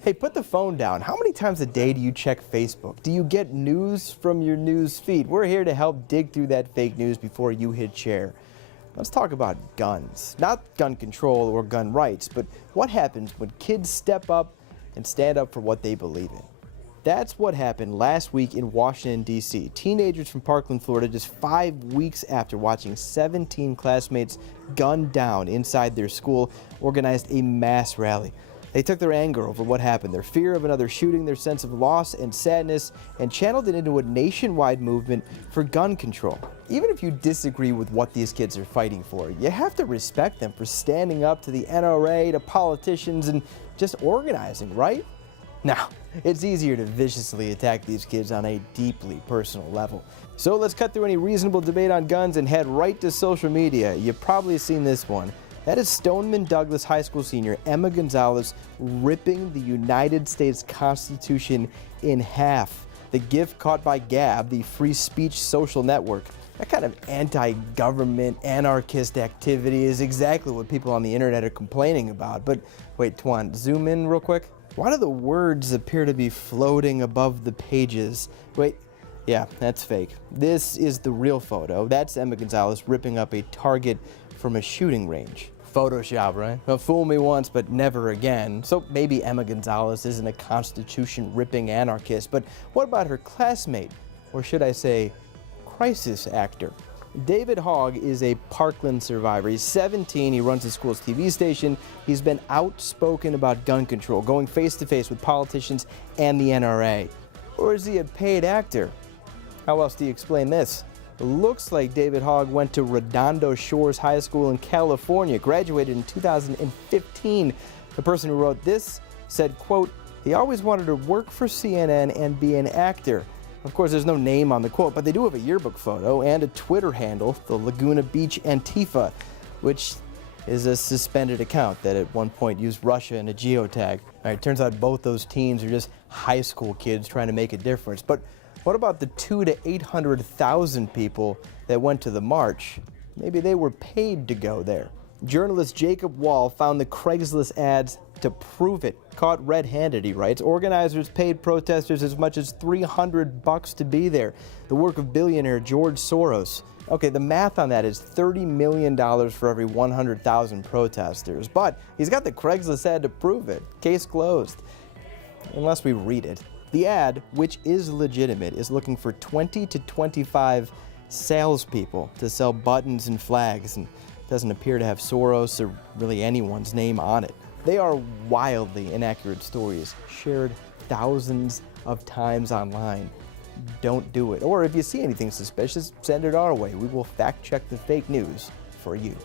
Hey, put the phone down. How many times a day do you check Facebook? Do you get news from your news feed? We're here to help dig through that fake news before you hit share. Let's talk about guns. Not gun control or gun rights, but what happens when kids step up and stand up for what they believe in. That's what happened last week in Washington, D.C. Teenagers from Parkland, Florida, just 5 weeks after watching 17 classmates gunned down inside their school, organized a mass rally. They took their anger over what happened, their fear of another shooting, their sense of loss and sadness, and channeled it into a nationwide movement for gun control. Even if you disagree with what these kids are fighting for, you have to respect them for standing up to the NRA, to politicians, and just organizing, right? Now, it's easier to viciously attack these kids on a deeply personal level. So let's cut through any reasonable debate on guns and head right to social media. You've probably seen this one. That is Stoneman Douglas High School senior Emma Gonzalez ripping the United States Constitution in half. The GIF caught by Gab, the free speech social network. That kind of anti-government, anarchist activity is exactly what people on the internet are complaining about. But wait, Twan, zoom in real quick. Why do the words appear to be floating above the pages? Wait, yeah, that's fake. This is the real photo. That's Emma Gonzalez ripping up a target from a shooting range. Photoshop, right? Well, fool me once, but never again. So maybe Emma Gonzalez isn't a Constitution-ripping anarchist, but what about her classmate? Or should I say, crisis actor? David Hogg is a Parkland survivor. He's 17, he runs the school's TV station. He's been outspoken about gun control, going face-to-face with politicians and the NRA. Or is he a paid actor? How else do you explain this? It looks like David Hogg went to Redondo Shores High School in California, graduated in 2015. The person who wrote this said, quote, he always wanted to work for CNN and be an actor. Of course, there's no name on the quote, but they do have a yearbook photo and a Twitter handle, the Laguna Beach Antifa, which is a suspended account that at one point used Russia in a geotag. All right, turns out both those teams are just high school kids trying to make a difference. But what about the 200,000 to 800,000 people that went to the march? Maybe they were paid to go there. Journalist Jacob Wall found the Craigslist ads to prove it. Caught red-handed, he writes. Organizers paid protesters as much as $300 to be there. The work of billionaire George Soros. Okay, the math on that is $30 million for every 100,000 protesters. But he's got the Craigslist ad to prove it. Case closed. Unless we read it. The ad, which is legitimate, is looking for 20 to 25 salespeople to sell buttons and flags, and doesn't appear to have Soros or really anyone's name on it. They are wildly inaccurate stories, shared thousands of times online. Don't do it. Or if you see anything suspicious, send it our way. We will fact check the fake news for you.